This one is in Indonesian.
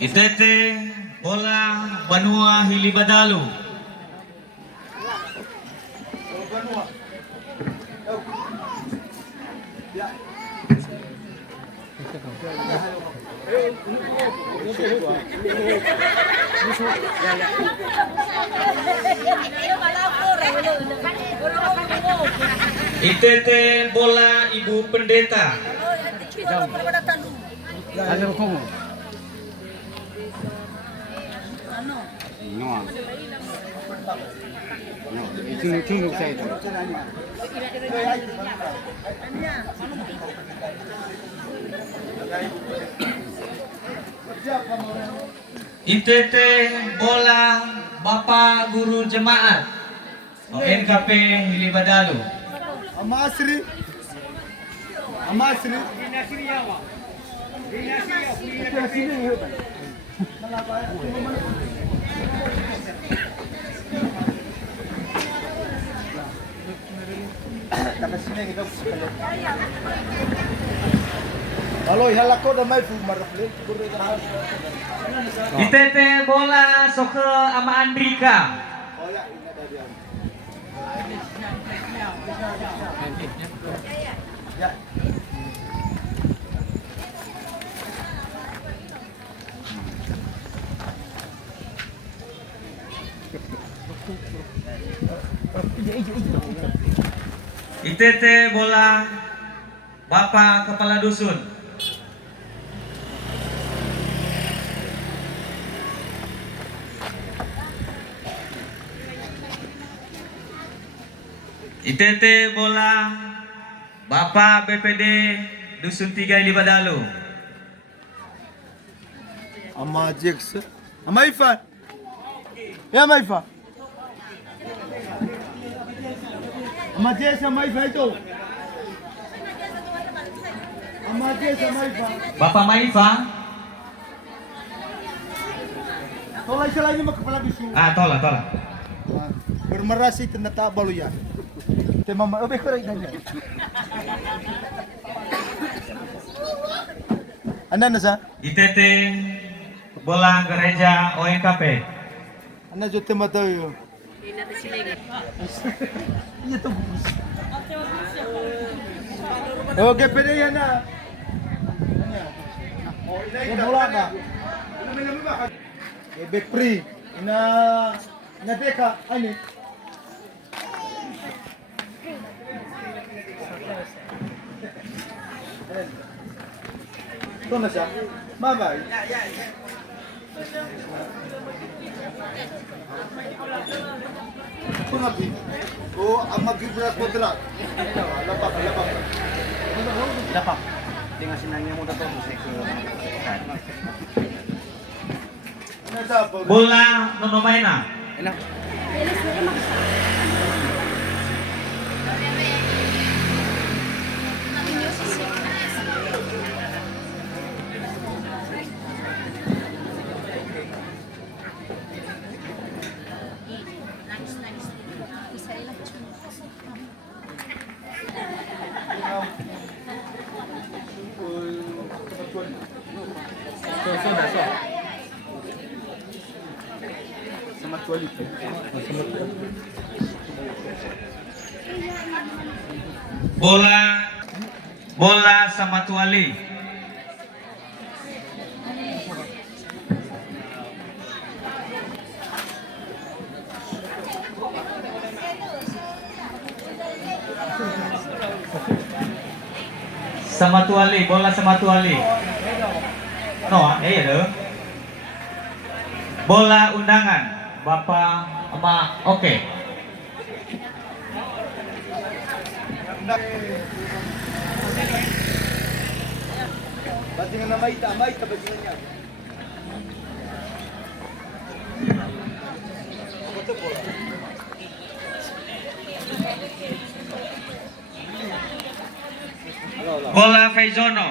Itete bola Banua Hilibadalu. Itete bola Ibu Pendeta. Itete bola Bapak Guru Jemaat ONKP Hilibadalu. Amasri. Kalau halak ko na may fumarafle, Itete bola Soke ama Andrika. Itete bola Bapak Kepala Dusun. Itete bola Bapak BPD Dusun 3 Hilibadalu. ama Jax. Ama Ifa. Ya Maifa. Ama Jax ama Ifa itu. Ama Jax ama Ifa. Bapak Maifa. Kalau istilah ini mah kepala bisu. Tola. Bermerasi tanda balu ya. Tema mama obe korek dan. Anda nasa? Itete bola gereja ONKP. Anda jote mata yo. Iya tuh. Oke, pede ya na. Oh, ini bola na. Back free. Ina deka ani. Ito na siya. Babay. Pengapi. Oh, ama gibra kodrat. Lapak. Dapat. Dengan senangnya mudah tuh musik ke Ano sa po? Bola Nonomaina. enak. Sama tualit. Bola Samatuali. Bola Samatuali. Iya dong. Bola undangan Bapak sama oke. Batingan na maita batingan niya. Bola Faizono.